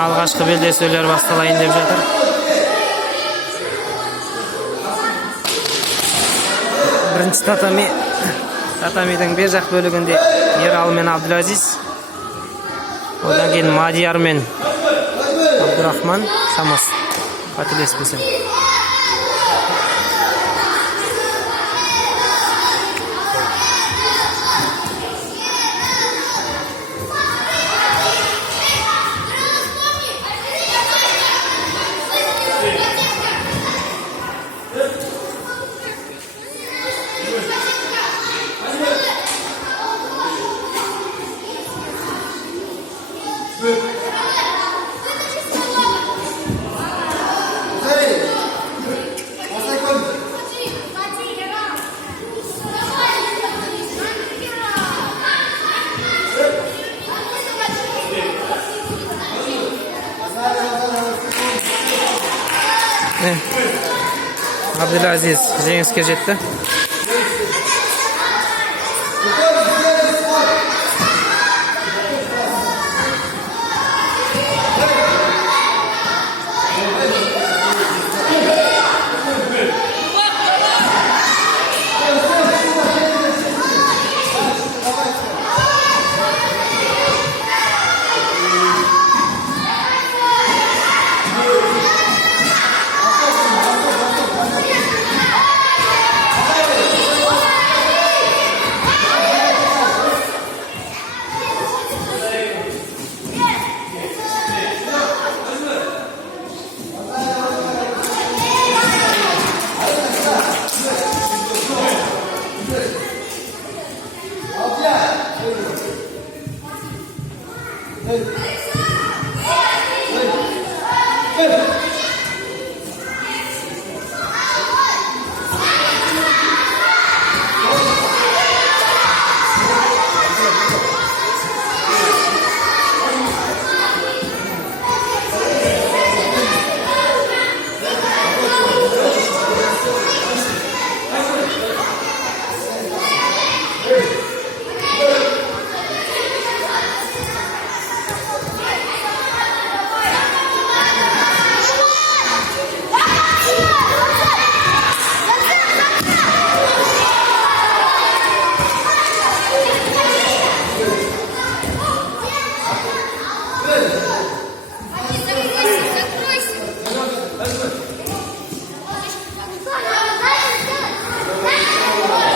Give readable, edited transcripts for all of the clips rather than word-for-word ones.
алғашқы белдесулер басталайын деп жатыр. Бірінші татамидің бер жақ бөлігінде Ералы мен Абдулазиз. Одан кейін Мадияр мен Абдурахман Самас. Қателеспесем. Abdulaziz жеңіске жетті.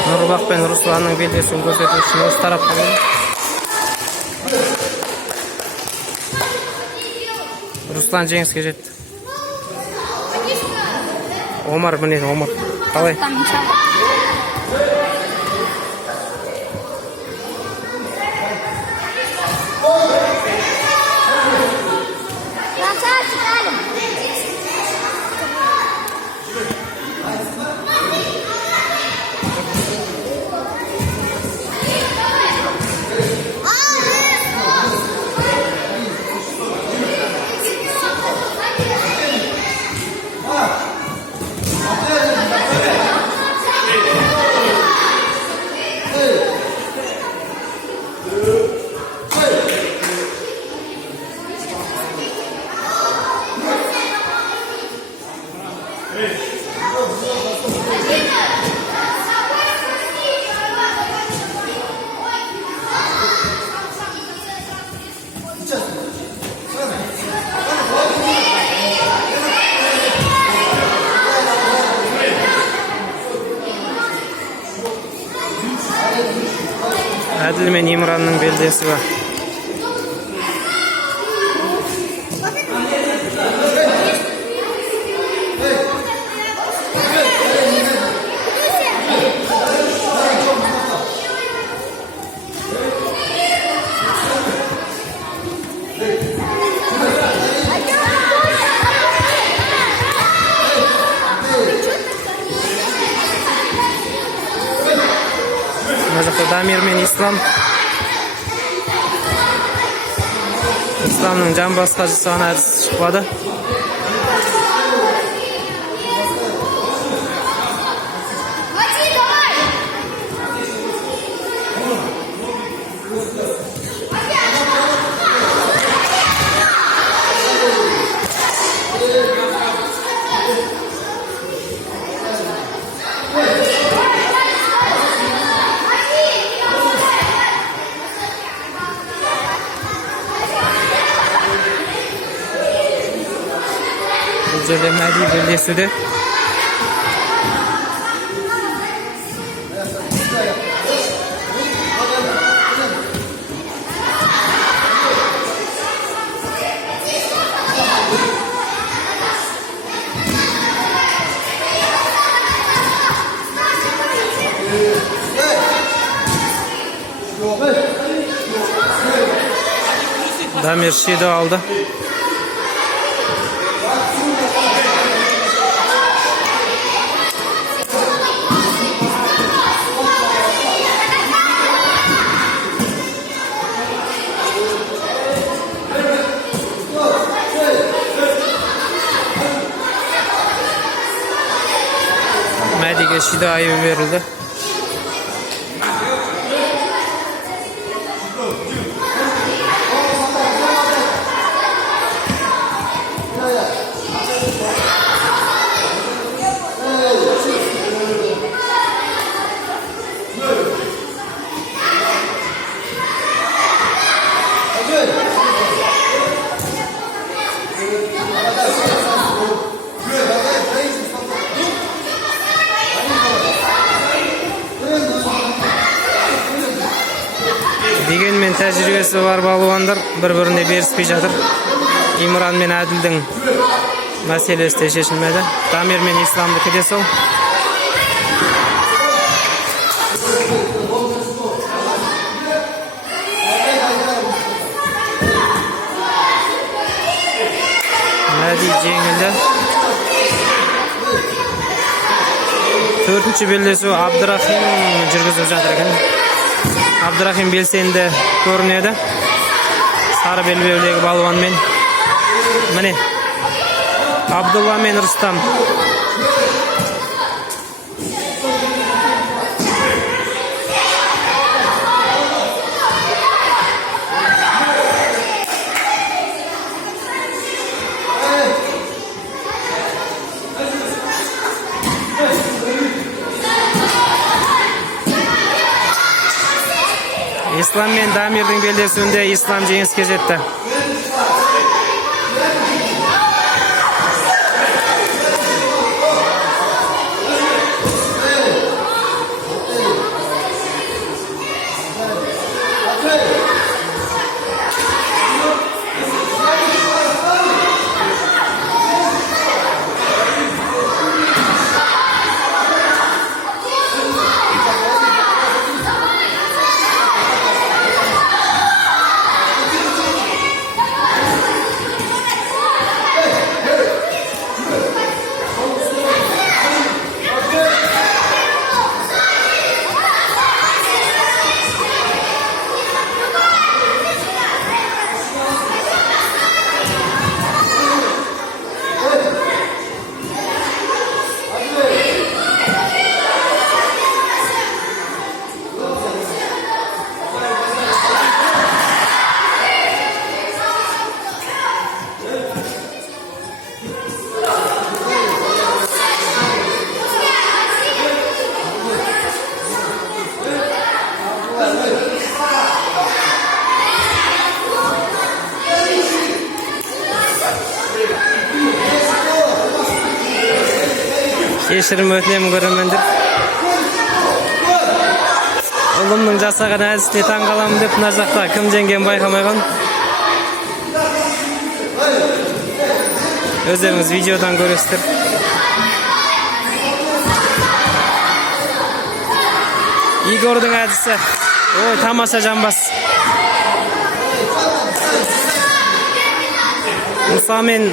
Нұрбақ пен Русланның белдесуін көрсету үшін осы тарапқа келді. Руслан жеңіске жетті. Омар міне, Омар. Қалай? Әділ мен Имранның белдесуі бар. Дамир мен Ислам. Исламның жамбасқа жасаған әдісі шықпады. Bu yerda Мәди bellasuvda. Damir Şido aldı. Мәдиге Şido ayıbı verildi. Дегенмен тәжірибесі бар балуандар бір-біріне беріспей жатыр. Имран мен Әділдің мәселесі де шешілмеді. Дамир мен Исламдікі де сол. Мәди жеңілді. Төртінші белдесу Абдырахим жүргізіп жатыр екен. Абдырахим белсенді көрінеді. Сары белбеудегі балуанмен. Міне. Абдулла мен Рустам. İslam мен Дамирдің белдесуінде Ислам жеңіске жетті. Кешірім өтінемін көрермендер. Ұлымның жасаған әдісіне таң қаламын деп мына жақта кім жеңген байқамайған. Өздеріңіз видеодан көресіздер. Игордың әдісі. Ой, тамаша жамбас. Мұса мен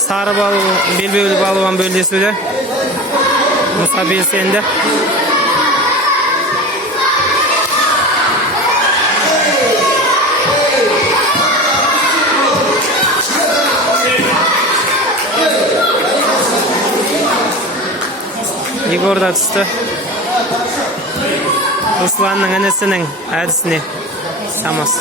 сары белбеулі балуан белдесуде. Мұса белсенді. Игор да түсті. Русланның інісінің әдісіне самос.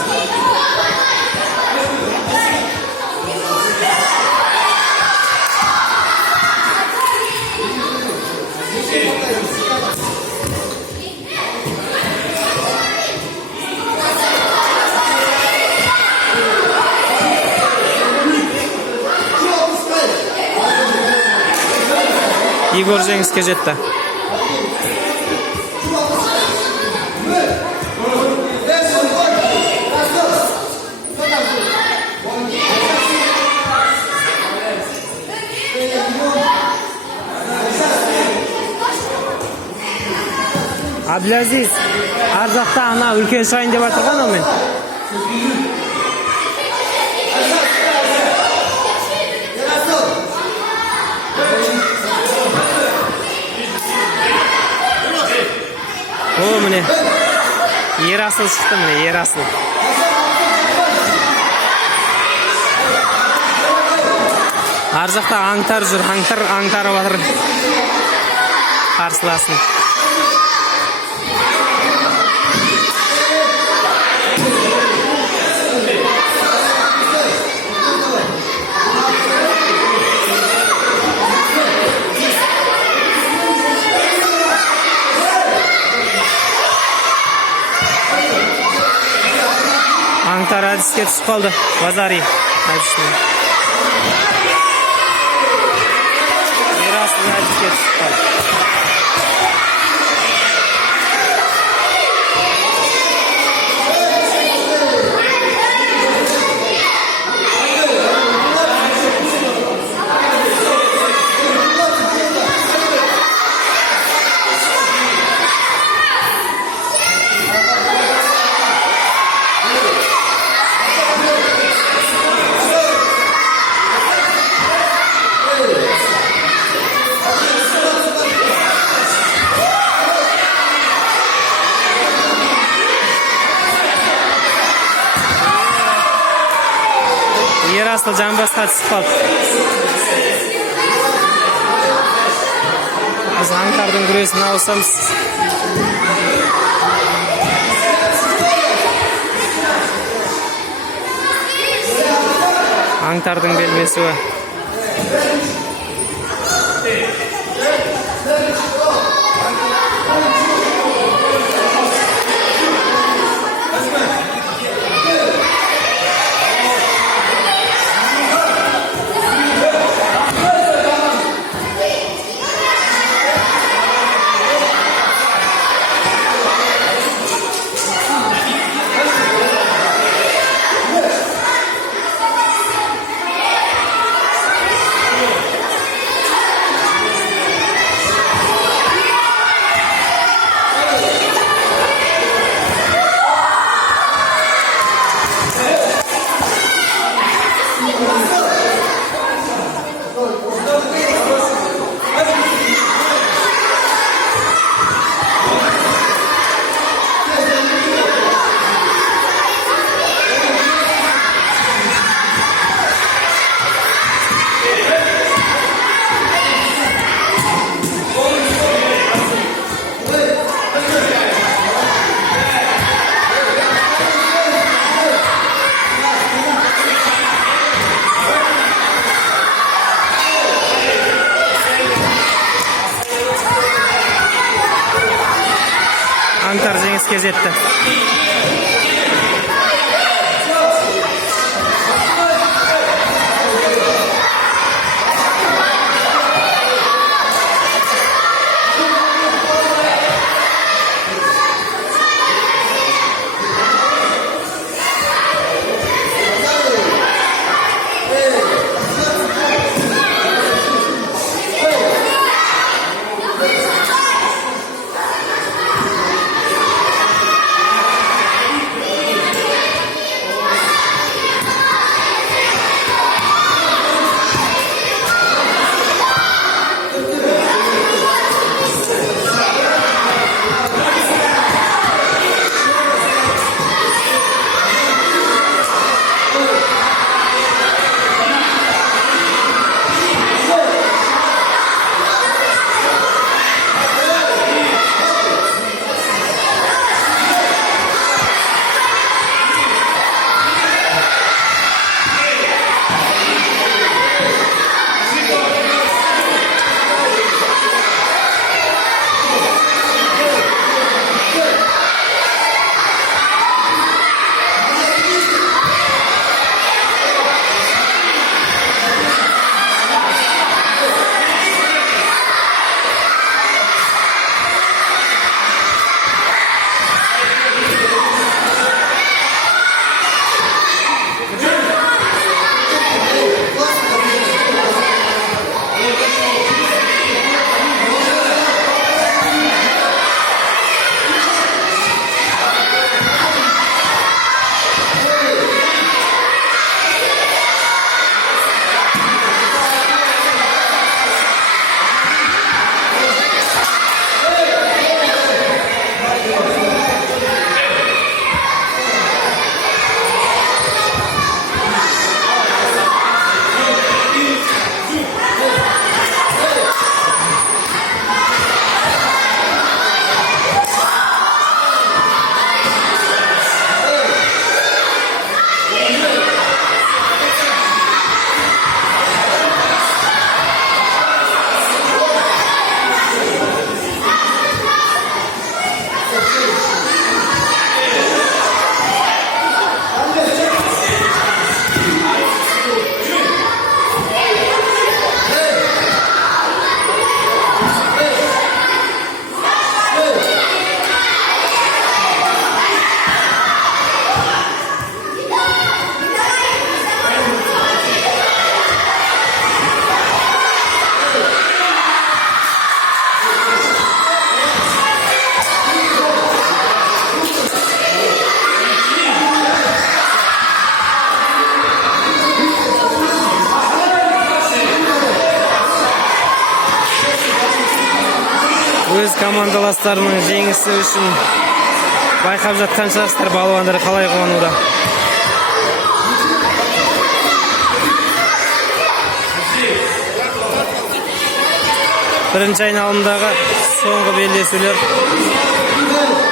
Igor жеңіске жетті. Абділәзиз, ар жақта ана үлкен шайын деп атырған омен. О, міне. Ерасыл шықты, міне, Ерасыл. Ар жақта аңтар жүр, аңтарып атыр. Қарсыласын. Аңтар әдіске түсіп қалды. Базари әдісіне. Ерасыл әдіске түсіп қалды. Ерасыл жамбасқа түсіп қалды. Біз аңтардың күресіне ауысамыз. Аңтардың белбесуі. Аңтар жеңіске жетті. өз командаластарының жеңісі үшін байқап жатқан шығарсыздар, балуандар қалай қуануда. Бірінші айналымдағы соңғы белдесулер.